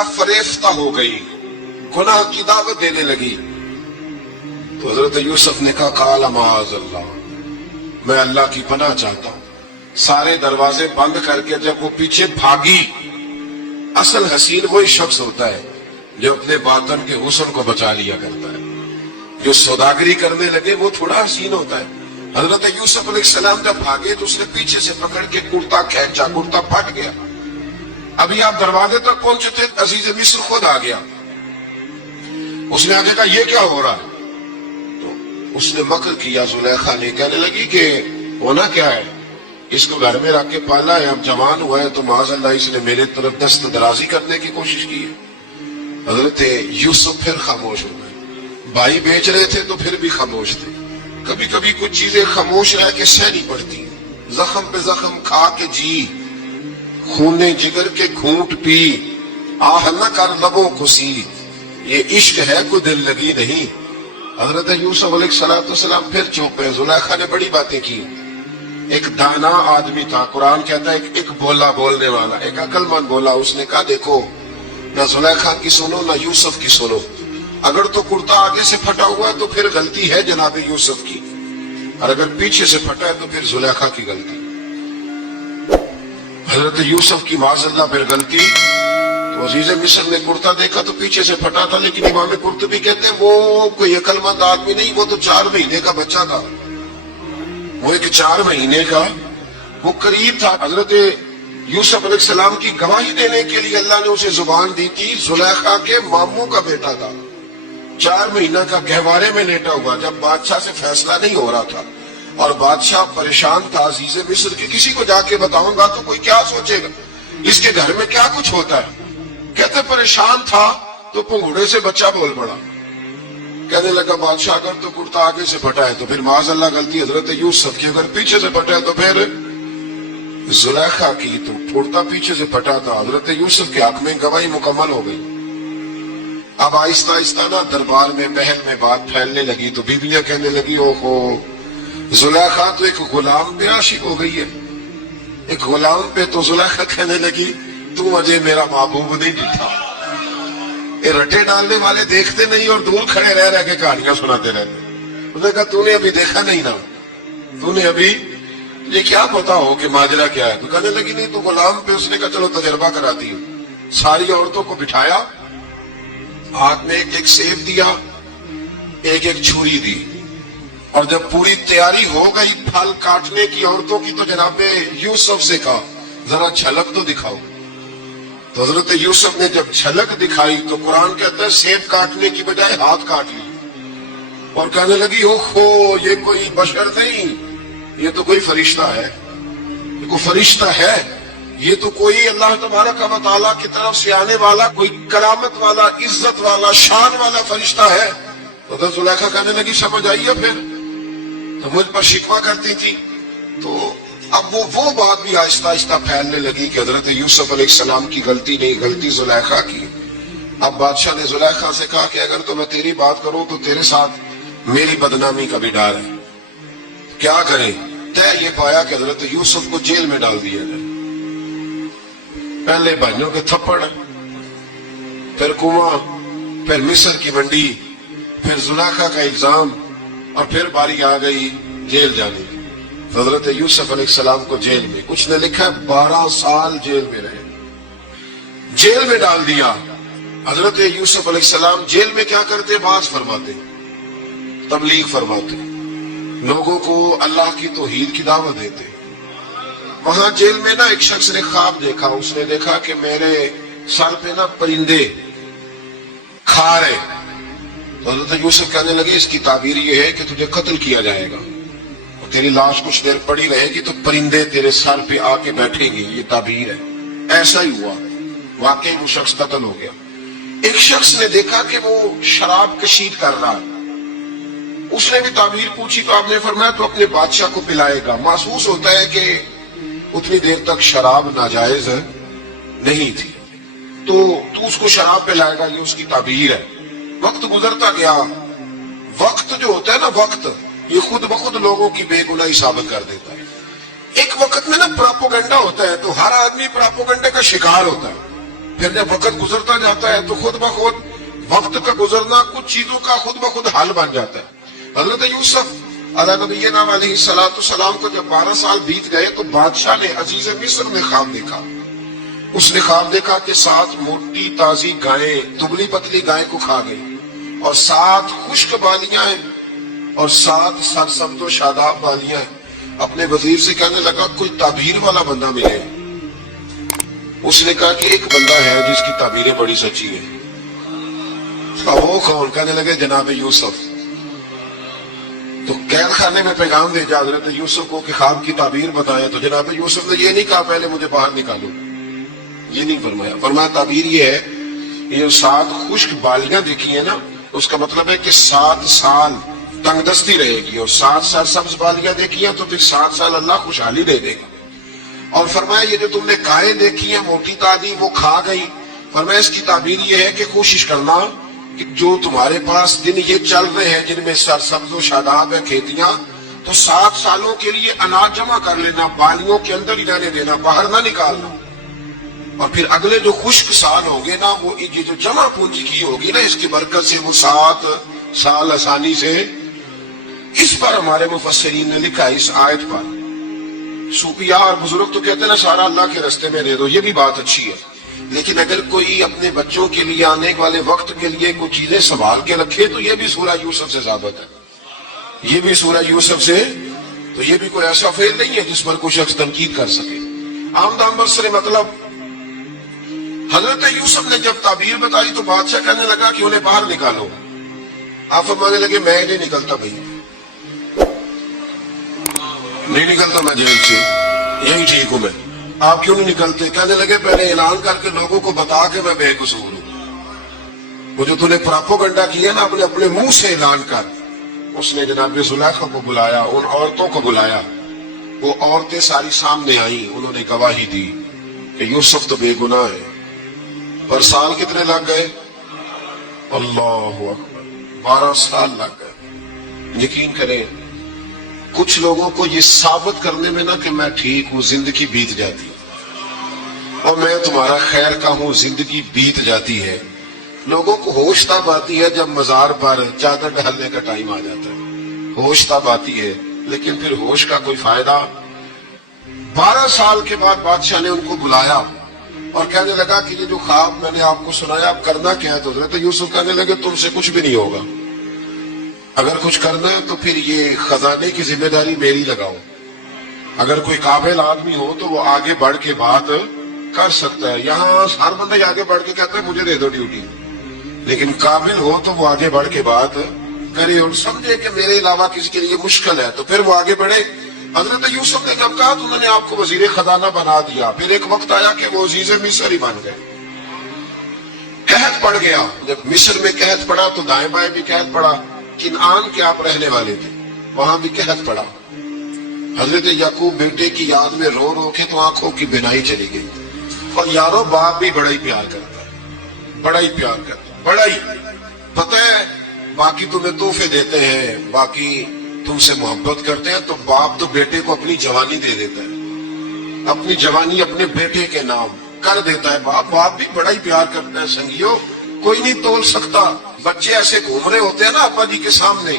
بادشاہ فریفتہ ہو گئی، گناہ کی دعوت دینے لگی. تو حضرت یوسف نے کہا قال معاذ اللہ، میں اللہ کی پناہ چاہتا ہوں. سارے دروازے بند کر کے جب وہ پیچھے بھاگی، اصل حسین وہی شخص ہوتا ہے جو اپنے باطن کے حسن کو بچا لیا کرتا ہے. جو سوداگری کرنے لگے وہ تھوڑا حسین ہوتا ہے. حضرت یوسف علیہ السلام جب بھاگے تو اس نے پیچھے سے پکڑ کے کرتا کھینچا، کرتا پھٹ گیا. ابھی آپ دروازے تک پہنچے تھے، عزیز مصر خود آ گیا. اس نے آگے کہا یہ کیا ہو رہا ہے؟ تو اس نے مکر کیا. زلیخا نے کہنے لگی کہ ہونا کیا ہے، اس کو گھر میں رکھ کے پالا ہے، اب جوان ہوا ہے تو معاذ اللہ اس نے میرے طرف دست درازی کرنے کی کوشش کی ہے. حضرت یوسف پھر خاموش ہو گئے. بھائی بیچ رہے تھے تو پھر بھی خاموش تھے. کبھی کبھی کچھ چیزیں خاموش رہ کے سہنی پڑتی، زخم پہ زخم کھا کے جی، خون جگر کے گھونٹ پی، آہ نہ کر لبوں کو سی، یہ عشق ہے کوئی دل لگی نہیں. حضرت یوسف علیہ السلام پھر چوپ ہے. زلیخا نے بڑی باتیں کی. ایک دانا آدمی تھا، قرآن کہتا ہے ایک بولا بولنے والا، ایک عقل مند بولا. اس نے کہا دیکھو، نہ زلیخا کی سنو نہ یوسف کی سنو. اگر تو کرتا آگے سے پھٹا ہوا ہے تو پھر غلطی ہے جناب یوسف کی، اور اگر پیچھے سے پھٹا ہے تو پھر زلیخا کی غلطی. حضرت یوسف کی معاذ اللہ پھر غلطی. تو عزیز مصر نے کرتا دیکھا تو پیچھے سے پھٹا تھا، لیکن امام قرطبی کہتے ہیں وہ کوئی عقل مند آدمی نہیں، وہ تو 4 مہینے کا بچہ تھا. وہ ایک 4 مہینے کا وہ قریب تھا. حضرت یوسف علیہ السلام کی گواہی دینے کے لیے اللہ نے اسے زبان دی تھی. زلیخا کے ماموں کا بیٹا تھا، 4 مہینہ کا گہوارے میں لیٹا ہوا، جب بادشاہ سے فیصلہ نہیں ہو رہا تھا اور بادشاہ پریشان تھا. عزیز مصر کے کسی کو جا کے بتاؤں گا تو کوئی کیا سوچے گا، اس کے گھر میں کیا کچھ ہوتا ہے. کہتے پریشان تھا تو پنگوڑے سے بچہ بول پڑا. کہنے لگا بادشاہ اگر تو کرتا آگے سے پھٹا ہے تو پھر معاذ اللہ غلطی حضرت یوسف کی، اگر پیچھے سے پھٹا ہے تو پھر زلیخا کی. تو کرتا پیچھے سے پھٹا تھا. حضرت یوسف کے حق میں گواہی مکمل ہو گئی. اب آہستہ آہستہ نا دربار میں محل میں بات پھیلنے لگی. تو بیویاں کہنے لگی اوہو، زلیخا تو ایک غلام پہ عاشق ہو گئی ہے، ایک غلام پہ. تو زلیخا کہنے لگی تو مجھے میرا محبوب نہیں دکھا. یہ رٹے ڈالنے والے دیکھتے نہیں اور دور کھڑے رہ رہ کے کہانیاں سناتے رہتے. اس نے کہا تو نے ابھی دیکھا نہیں نا، تو نے ابھی یہ کیا پتا ہو کہ ماجرا کیا ہے. تو کہنے لگی نہیں تو غلام پہ. اس نے کہا چلو تجربہ کراتی ہوں. ساری عورتوں کو بٹھایا، ہاتھ میں ایک سیب دیا، ایک چھری دی، اور جب پوری تیاری ہو گئی پھل کاٹنے کی عورتوں کی تو جناب یوسف سے کہا ذرا جھلک تو دکھاؤ. تو حضرت یوسف نے جب جھلک دکھائی تو قرآن کہتا ہے سیب کاٹنے کی بجائے ہاتھ کاٹ لی اور کہنے لگی اوہو یہ کوئی بشر نہیں، یہ تو کوئی فرشتہ ہے، یہ کوئی فرشتہ ہے، یہ تو کوئی اللہ تبارک و تعالیٰ کی طرف سے آنے والا کوئی کرامت والا، عزت والا، شان والا فرشتہ ہے. تو حضرت زلیخا کہنے لگی سمجھ آئیے پھر تو مجھ پر شکوہ کرتی تھی. تو اب وہ بات بھی آہستہ آہستہ پھیلنے لگی کہ حضرت یوسف علیہ السلام کی غلطی نہیں، غلطی زلیخا کی. اب بادشاہ نے زلیخا سے کہا کہ اگر تو میں تیری بات کروں تو تیرے ساتھ میری بدنامی کا بھی ڈر ہے، کیا کریں؟ طے یہ پایا کہ حضرت یوسف کو جیل میں ڈال دیا جائے. پہلے بھائیوں کے تھپڑ، پھر کنواں، پھر مصر کی منڈی، پھر زلیخا کا الزام، اور پھر باری آ گئی جیل جانے کی. حضرت یوسف علیہ السلام کو جیل میں، کچھ نے لکھا ہے 12 سال جیل میں رہے، جیل میں ڈال دیا. حضرت یوسف علیہ السلام جیل میں کیا کرتے؟ باز فرماتے، تبلیغ فرماتے، لوگوں کو اللہ کی توحید کی دعوت دیتے. وہاں جیل میں نا ایک شخص نے خواب دیکھا. اس نے دیکھا کہ میرے سر پہ نا پرندے کھا رہے. تو حضرت یوسف کہنے لگے اس کی تعبیر یہ ہے کہ تجھے قتل کیا جائے گا اور تیری لاش کچھ دیر پڑی رہے گی تو پرندے تیرے سر پہ آ کے بیٹھیں گے، یہ تعبیر ہے. ایسا ہی ہوا، واقعی وہ شخص قتل ہو گیا. ایک شخص نے دیکھا کہ وہ شراب کشید کر رہا ہے. اس نے بھی تعبیر پوچھی تو آپ نے فرمایا تو اپنے بادشاہ کو پلائے گا. محسوس ہوتا ہے کہ اتنی دیر تک شراب ناجائز نہیں تھی تو اس کو شراب پلائے گا، یہ اس کی تعبیر ہے. وقت گزرتا گیا. وقت جو ہوتا ہے نا، وقت یہ خود بخود لوگوں کی بے گناہی ثابت کر دیتا ہے. ایک وقت میں نا پراپوگنڈا ہوتا ہے تو ہر آدمی پراپوگنڈے کا شکار ہوتا ہے. پھر جب وقت گزرتا جاتا ہے تو خود بخود وقت کا گزرنا کچھ چیزوں کا خود بخود حل بن جاتا ہے۔ حضرت یوسف علیہ نبینا علیہ السلام کو جب 12 سال بیت گئے تو بادشاہ نے عزیز مصر میں خواب دیکھا۔ اس نے خواب دیکھا کہ 7 موٹی تازی گائیں دبلی پتلی گائیں کو کھا گئی، اور 7 خشک بالیاں ہیں اور 7 سرسبز و شاداب بالیاں ہیں۔ اپنے وزیر سے کہنے لگا کوئی تعبیر والا بندہ ملے۔ اس نے کہا کہ ایک بندہ ہے جس کی تعبیریں بڑی سچی ہیں۔ وہ کون؟ کہنے لگے جناب یوسف۔ تو قید خانے میں پیغام دے جا حضرت یوسف کو کہ خواب کی تعبیر بتائیں، تو جناب یوسف نے یہ نہیں کہا پہلے مجھے باہر نکالو، یہ نہیں فرمایا۔ فرمایا تعبیر یہ ہے، یہ 7 خشک بالیاں دیکھی ہیں نا، اس کا مطلب ہے کہ 7 سال تنگ دستی رہے گی، اور 7 سرسبز بالیاں دیکھی ہیں تو پھر 7 سال اللہ خوشحالی دے دے گا۔ اور فرمایا یہ جو تم نے گائیں دیکھی ہیں موٹی تازی وہ کھا گئی، فرمایا اس کی تعبیر یہ ہے کہ کوشش کرنا کہ جو تمہارے پاس دن یہ چل رہے ہیں جن میں سرسبز و شاداب ہے کھیتیاں، تو 7 سالوں کے لیے اناج جمع کر لینا، بالیوں کے اندر ہی رہنے دینا، باہر نہ نکالنا، اور پھر اگلے جو خشک سال ہوں گے نا وہ یہ جو جمع پونجی کی ہوگی نا اس کی برکت سے وہ 7 سال آسانی سے۔ اس پر ہمارے مفسرین نے لکھا اس آیت پر، صوفیاء اور بزرگ تو کہتے ہیں نا سارا اللہ کے رستے میں دے دو، یہ بھی بات اچھی ہے، لیکن اگر کوئی اپنے بچوں کے لیے آنے والے وقت کے لیے کوئی چیزیں سنبھال کے رکھے تو یہ بھی سورہ یوسف سے ثابت ہے، یہ بھی سورہ یوسف سے، تو یہ بھی کوئی ایسا فعل نہیں ہے جس پر کوئی شخص تنقید کر سکے۔ عام دام بسر مطلب حضرت یوسف نے جب تعبیر بتائی تو بادشاہ کہنے لگا کہ انہیں باہر نکالو۔ آپ فرمانے لگے میں نہیں نکلتا بھائی، نہیں نکلتا میں جیل سے، یہی ٹھیک ہوں میں۔ آپ کیوں نہیں نکلتے؟ کہنے لگے پہلے اعلان کر کے لوگوں کو بتا کہ میں بے قصور ہوں، وہ جو تُو نے پراپوگنڈا کیا نا اپنے منہ سے اعلان کر۔ اس نے جناب زلیخا کو بلایا، ان عورتوں کو بلایا، وہ عورتیں ساری سامنے آئیں، انہوں نے گواہی دی کہ یوسف تو بے گناہ ہے۔ پر سال کتنے لگ گئے؟ اللہ اکبر، 12 سال لگ گئے۔ یقین کریں کچھ لوگوں کو یہ ثابت کرنے میں نا کہ میں ٹھیک ہوں زندگی بیت جاتی ہے، اور میں تمہارا خیر کا ہوں زندگی بیت جاتی ہے۔ لوگوں کو ہوش تب آتی ہے جب مزار پر چادر ڈالنے کا ٹائم آ جاتا ہے، ہوش تب آتی ہے، لیکن پھر ہوش کا کوئی فائدہ۔ 12 سال کے بعد بادشاہ نے ان کو بلایا اور کہنے لگا کہ یہ جو خواب میں نے آپ کو سنایا اب کرنا کیا ہے؟ تو حضرت یوسف کہنے لگے تم سے کچھ بھی نہیں ہوگا، اگر کچھ کرنا ہے تو پھر یہ خزانے کی ذمہ داری میری لگاؤ۔ اگر کوئی قابل آدمی ہو تو وہ آگے بڑھ کے بات کر سکتا ہے۔ یہاں ہر بندہ آگے بڑھ کے کہتا ہے مجھے دے دو ڈیوٹی، لیکن قابل ہو تو وہ آگے بڑھ کے بات کرے اور سمجھے کہ میرے علاوہ کسی کے لیے مشکل ہے تو پھر وہ آگے بڑھے۔ حضرت یوسف نے جب کہا تو انہوں نے آپ کو وزیر خزانہ بنا دیا۔ پھر ایک وقت آیا کہ وہ عزیز مصر ہی بن گئے، قحط پڑ گیا۔ جب مصر میں قحط پڑا تو دائیں بائیں بھی قحط پڑا، کنعان کے آپ رہنے والے تھے وہاں بھی قحط پڑا۔ حضرت یعقوب بیٹے کی یاد میں رو رو کے تو آنکھوں کی بینائی چلی گئی۔ اور یارو باپ بھی بڑا ہی پیار کرتا ہے، بڑا ہی پیار کرتا ہے، بڑا ہی پتہ ہے۔ باقی تمہیں تحفے دیتے ہیں، باقی تم سے محبت کرتے ہیں، تو باپ تو بیٹے کو اپنی جوانی دے دیتا ہے، اپنی جوانی اپنے بیٹے کے نام کر دیتا ہے۔ باپ بھی بڑا ہی پیار کرتا ہے۔ سنگیو کوئی نہیں تول سکتا، بچے ایسے گھوم رہے ہوتے ہیں نا ابا جی کے سامنے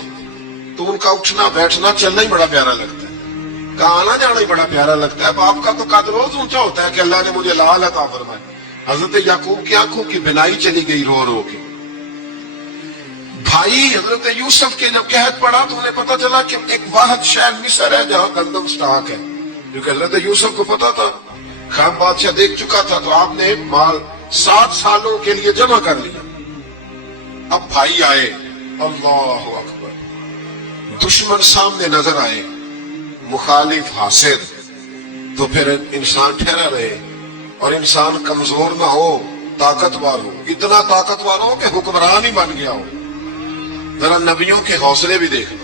تو ان کا اٹھنا بیٹھنا چلنا ہی بڑا پیارا لگتا ہے، کا آنا جانا ہی بڑا پیارا لگتا ہے۔ باپ کا تو قد روز اونچا ہوتا ہے کہ اللہ نے مجھے لال عطا فرمایا۔ حضرت یعقوب کی آنکھوں کی بینائی چلی گئی رو رو کے۔ بھائی حضرت یوسف کے جب قحط پڑا تو انہیں پتا چلا کہ ایک واحد شہر مصر ہے جہاں گندم سٹاک ہے، جو کہ حضرت یوسف کو پتا تھا، خواب بادشاہ دیکھ چکا تھا، تو آپ نے مال 7 سالوں کے لیے جمع کر لیا۔ اب بھائی آئے، اللہ اکبر، دشمن سامنے نظر آئے، مخالف حاسد، تو پھر انسان ٹھہرا رہے اور انسان کمزور نہ ہو، طاقتور ہو، اتنا طاقتور ہو کہ حکمران ہی بن گیا ہو۔ ذرا نبیوں کے حوصلے بھی دیکھنا۔